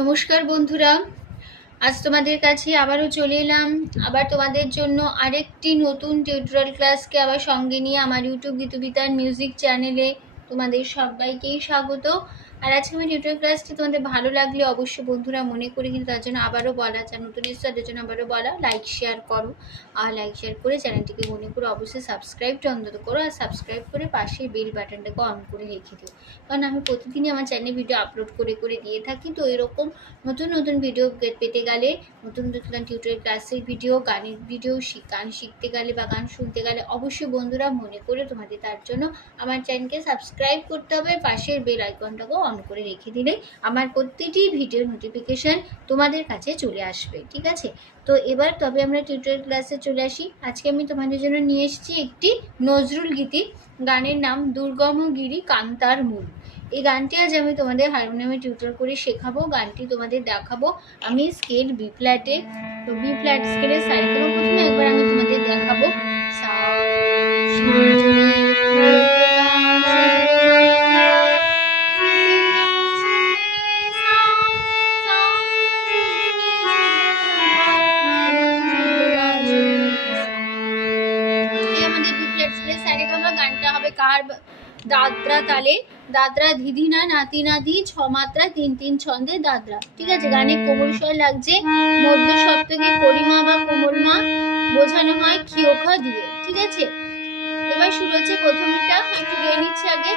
নমস্কার বন্ধুরা, আজ তোমাদের কাছে আবারও চলে এলাম। আবার তোমাদের জন্য আরেকটি নতুন টিউটোরিয়াল ক্লাসকে আবার সঙ্গে নিয়ে আমার ইউটিউব গীতবিতান মিউজিক চ্যানেলে তোমাদের সবাইকেই স্বাগত। আর আজকে আমার টিউটোরিয়াল ক্লাসটি তোমাদের ভালো লাগলে অবশ্যই বন্ধুরা মনে করে কিন্তু তার জন্য আবারও বলা, যারা নতুন এসেছে তাদের জন্য আবারও বলা, লাইক শেয়ার করো। আর লাইক শেয়ার করে চ্যানেলটিকে মনে করে অবশ্যই সাবস্ক্রাইবটা অন্তত করো, আর সাবস্ক্রাইব করে পাশের বেল বাটনটাকে অন করে রেখে দিও, কারণ আমি প্রতিদিনই আমার চ্যানেলে ভিডিও আপলোড করে দিয়ে থাকি। তো এরকম নতুন নতুন ভিডিও পেতে গেলে, নতুন নতুন টিউটোরিয়াল ক্লাসের ভিডিও, গানের ভিডিও, গান শিখতে গেলে বা গান শুনতে গেলে অবশ্যই বন্ধুরা মনে করে তোমাদের তার জন্য আমার চ্যানেলকে সাবস্ক্রাইব করতে হবে, পাশের বেল আইকনটাকেও অন করে রেখে দিলে আমার প্রতিটি ভিডিওর নোটিফিকেশান তোমাদের কাছে চলে আসবে। ঠিক আছে, তো এবার তবে আমরা টিউটোরিয়াল ক্লাসে চলে আসি। আজকে আমি তোমাদের জন্য নিয়ে এসেছি একটি নজরুল গীতি। গানের নাম দুর্গম গিরি কান্তার মূল। এই গানটি আজ আমি তোমাদের হারমোনিয়ামে টিউটর করে শেখাবো। গানটি তোমাদের দেখাবো আমি স্কেল বি ফ্ল্যাটে। তো বি ফ্ল্যাট স্কেলের সাইকেল প্রথমে একবার আমি তোমাদের দেখাবো। আমাদের বি ফ্ল্যাট স্কেলের সাইকেল গানটা হবে কার দাদরা তালে, দাদরা ধিধি না নাতি নাতি, ছ মাত্রা 3-3 ছন্দে দাদরা। ঠিক আছে, গানে কোমল স্বর লাগছে, মধ্য সপ্তকে করিমা বা কোমল মা বোঝানো হয় খিওখা দিয়ে। ঠিক আছে, এবার শুরু হচ্ছে প্রথমটা, একটু গেয়ে নিচ্ছে আগে।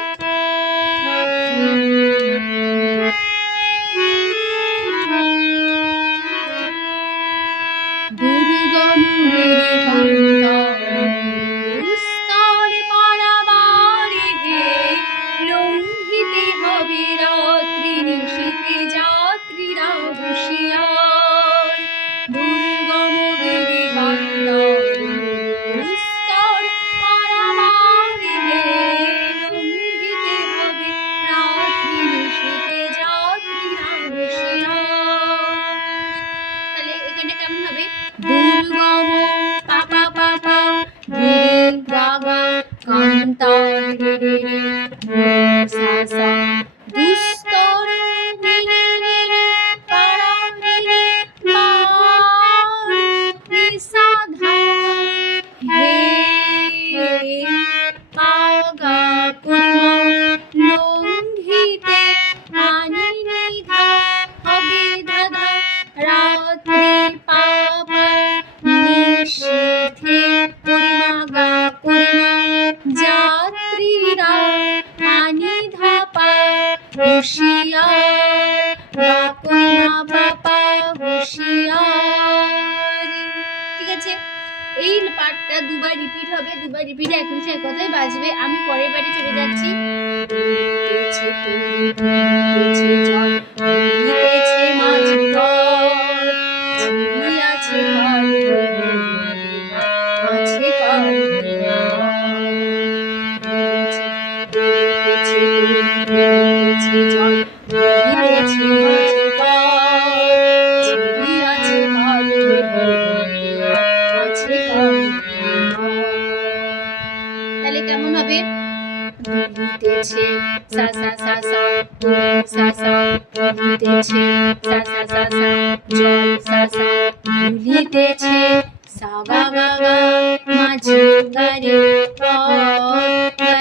ঠিক আছে, এই পার্টটা দুবার রিপিট হবে, দুবার রিপিট একই কথাই বাজবে। আমি পরের বারে চলে যাচ্ছি। তাহলে কেমন হবে? দুলিতেছে সা সা সা সা, সা সা দুলিতেছে সা সা সা সা, জল সা সা দুলিতেছে সা গা গা গা, মাঝি গা রে গা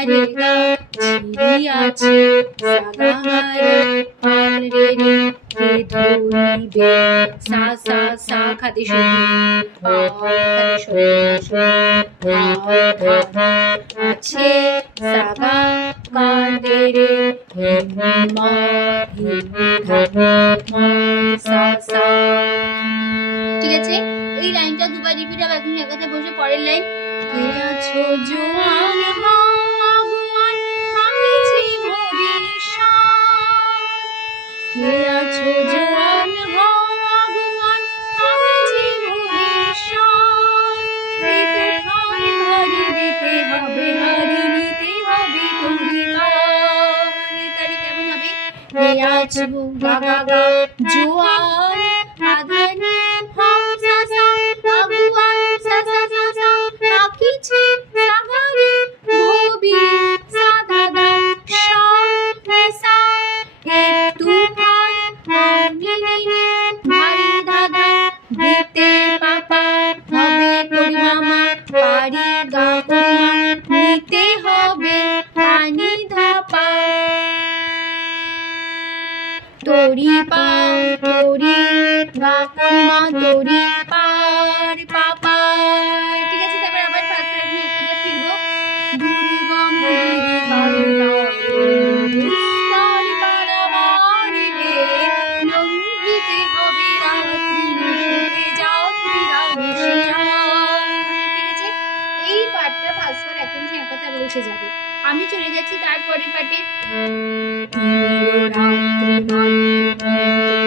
রে গা, ঝিরি আছে সা গা গা রে পাল রে রে, রে ধরিবে সা সা সা খাতে শুনি খাতে শুনি আছে সা গা গা রে রে, মা সা সা। ঠিক আছে, এই লাইনটা দুবার রিপিট হবে, এখন একসাথে বসে পরের লাইন। কে আছো জোয়ান ভগবান ভাঙিছি ভবিষ্যৎ, কে আছো জোয়ান ভগবান ভাঙিছি ভবিষ্যৎ, এই তুফান ভারী দিতে হবে, ভারী নিতে হবে তরিকার। তাহলে কেমন হবে? কে আছো গা গা গা জোয়ান আধানি হাম সা সা, ভগবান সা সা সা সা, রাখিছি সাগরে ভবি সা দাদা সা সা, এই তুফান ভাঙিলে তরি পা তরি গা করিমা তরি পার পাপা। ঠিক আছে, তারপর আবার ফার্স্ট আমি একটু ফিরবো। দুর্গম দুস্তার পারাবারে লঙ্ঘিতে হবে রাত্রি নিশীথে যাত্রীরা হুঁশিয়ার। ঠিক আছে, এই পাঠটা ফার্স্ট একদম একতা বসে যাবে। আমি চলে যাচ্ছি তারপরে পাঠে।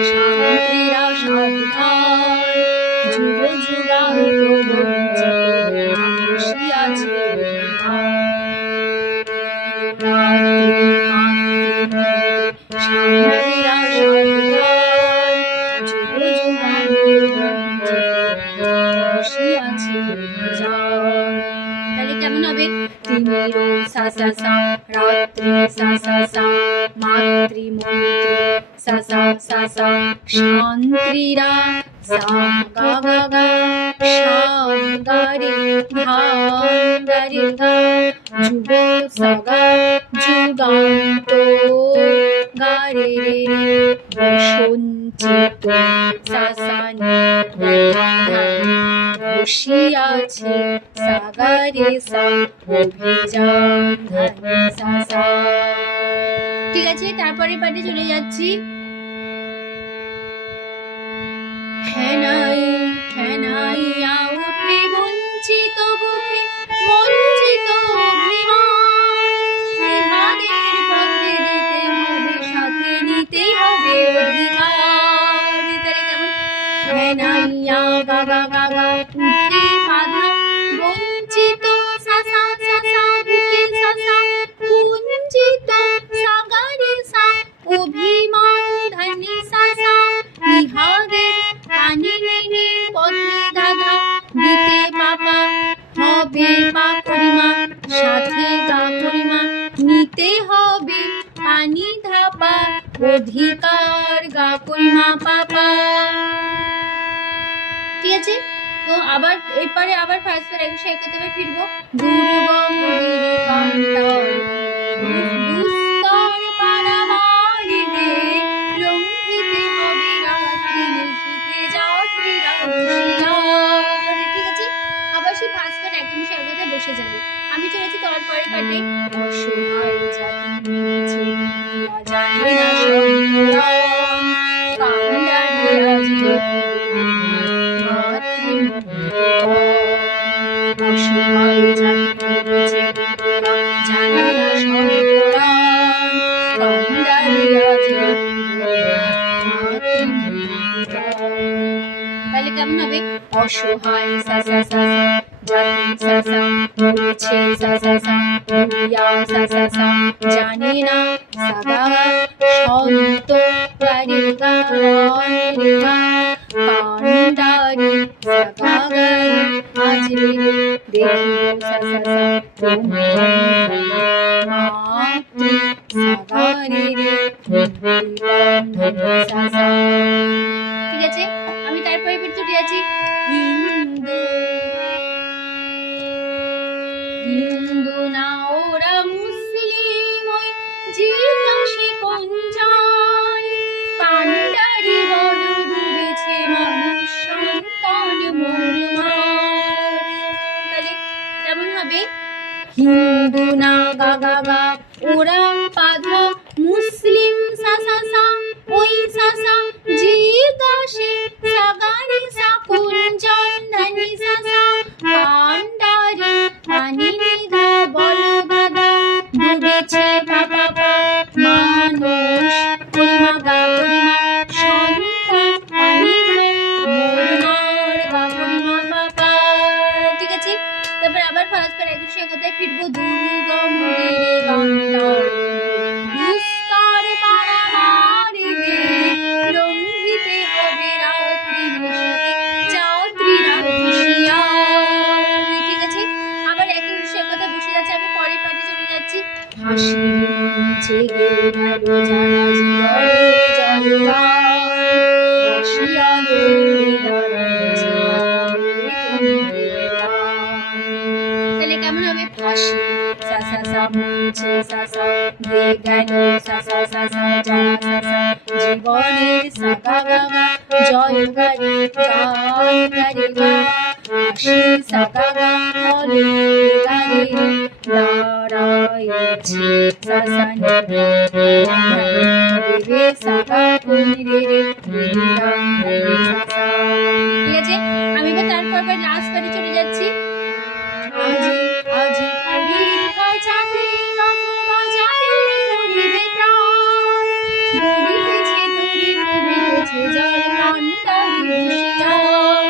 শান্তিরা সাবধান যুগ যুগান্ত বসিয়াছে শান্তিরা সাবধান যুগ যুগান্ত বসিয়াছে। তাহলে কেমন হবে? তিমিরো সা সা সা রাত্রি সা সা সা মাতৃমন্ত্রী সা সা সা সা শান্তিরা সা গা গা গা শান গা রে ধান গা রে ধা যুগ সা গা যুগান্ত গা রে রে রে সঞ্চিত সা সা নি গা ধা বসিয়াছে সা গা রে সা অভিযান ধানি সা সা। ঠিক আছে, তারপরে পাঠে চলে যাচ্ছি। হেনাই হেনাইয়া উঠে বঞ্চিত বুকে বঞ্চিত অভিমান ইহাদের পথে দিতে হবে সাথে নিতে হবে অধিকার। তাহলে কেমন? হেনাইয়া গা গা গা গা উঠে বাধা বঞ্চিত সা সা সা সা বুকে সা সা বঞ্চিত সা গা রে সা অভিমান ধানি সা সা ইহাদের পানি নেনে পথে দাদা দিতে পাপা হবে পা করিমা সাথে গা করিমা নিতে হবে পানি ধাপা অধিকার গা করিমা পাপা। ঠিক আছে, তো আবার এরপরে আবার ফার্স্ট একসাথে একসাথে ফিরবো। দুর্গম গিরিকান্তার দুস্তর পারাবারে লঙ্ঘিতে হবে রাত্রি নিশীথে যাত্রীরা হুঁশিয়ার। ঠিক আছে, আবার সেই ফার্স্ট একদম একসাথে বসে যাবে। আমি চলেছি তারপরে পাঠে। অসহায় জাতি নিচে জানে না সংগ্রাম কান্ডারি আজ অসহায় জাতি নিচে জানে না সংগ্রাম কান্ডারি আজ। তাহলে কেমন হবে? অসহায় সা সা সা সা জাতি সা সা মরেছে সা সা সা মরিয়া সা সা সা জানে না সা গা সন্ত গারে গা রে গা কান্ডারি সা গা গা রে আজ রে দেখিব সা সা সা মাতৃ সা গা রে রে সা সা। ঠিক আছে, আমি তারপরে চলে যাচ্ছি। হিন্দু হিন্দু না ওরা মুসলিম ওই জিজ্ঞাসে কোনজন কান্ডারি বড় ডুবেছে মানুষ সন্তান মোরমার। তাহলে কেমন হবে? হিন্দু না গা গা গা ওরা বাধা মুসলিম সা সা সা ওই সা সা জিজ্ঞাসে সা গা রে সা কোনজন ধানি সা সা কান্ডারি পানি নিধা বল দাদা ডুবেছে বাবা বা মানুষ করিমা গা করিমা সন্তান পানি মোরমার গা করিমা বাবা। ঠিক আছে, তারপর আবার ফার্স্ট একসাথে ফিরবো। দুর্গম গিরিকান্তার জীবনের সাগা গাগা জয় গারি গান গারি গা আসি সাগা গা হলে গারে দাঁড়াইছি সাসানি রে সাগা কোনি রে ঠিক আছে। আমি এবার তারপর লাস্ট বারে চলে যাচ্ছি। আজি আজি পরীক্ষা যাতে যাতে করিবে প্রাণ ডুবিতেছে দূরে ডুবিতেছে জল কান্দারি হুঁশিয়ার।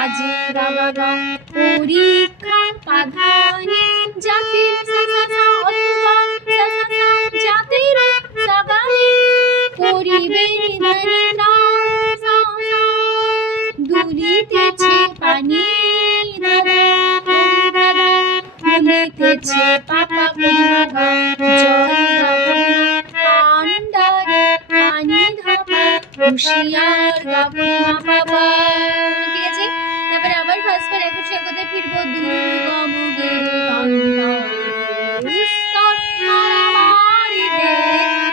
আজি বাবা পরীক্ষা পাধানি জাতির সাসা অথবা সাসা জাতির সাগানি করিবে নিধানি না দুলিতেছে পানি দুলিতেছে পাপা পরিমাগা জয় কান্ডারে পানি ধাপা হুঁশিয়ার গাবো বাবা। ঠিক আছে, তারপরে আবার ফার্স্ট বার এখন সে কথায় ফিরবো। দুর্গম গিরি কান্ডা উস্তর মারামারিতে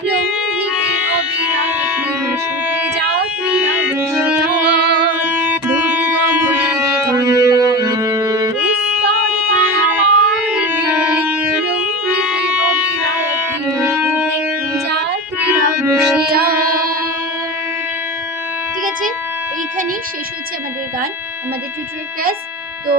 লঙ্ঘিতে অবিরাট নিশুতে যাত্রীরা হুঁশিয়ার। দুর্গম গিরি কান্ডা উস্তর মারামারিতে লঙ্ঘিতে অবিরাট নিশুতে যাত্রীরা হুঁশিয়ার। ঠিক আছে, এইখানেই শেষ হচ্ছে আমাদের গান, আমাদের টিউটোরিয়াল ক্লাস। তো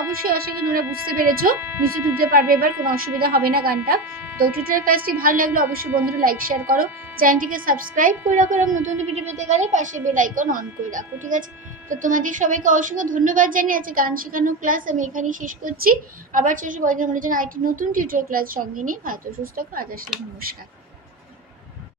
অবশ্যই আশা করি তোমরা বুঝতে পেরেছো, নিশ্চয়ই তুলতে পারবে, এবার কোনো অসুবিধা হবে না গানটা। তো টিউটোরিয়াল ক্লাসটি ভালো লাগলে অবশ্যই বন্ধুরা লাইক শেয়ার করো, চ্যানেলটিকে সাবস্ক্রাইব করে রাখো এবং নতুন ভিডিও পেতে গেলে পাশে বেল আইকন অন করে রাখো। ঠিক আছে, তো তোমাদের সবাইকে অসংখ্য ধন্যবাদ জানিয়ে আজকে গান শেখানোর ক্লাস আমি এখানেই শেষ করছি। আবার চেষ্টা করার জন্য আরেকটি নতুন টিউটোরিয়াল ক্লাস সঙ্গে নিয়ে ভালো সুস্থ আজ আসলে নমস্কার।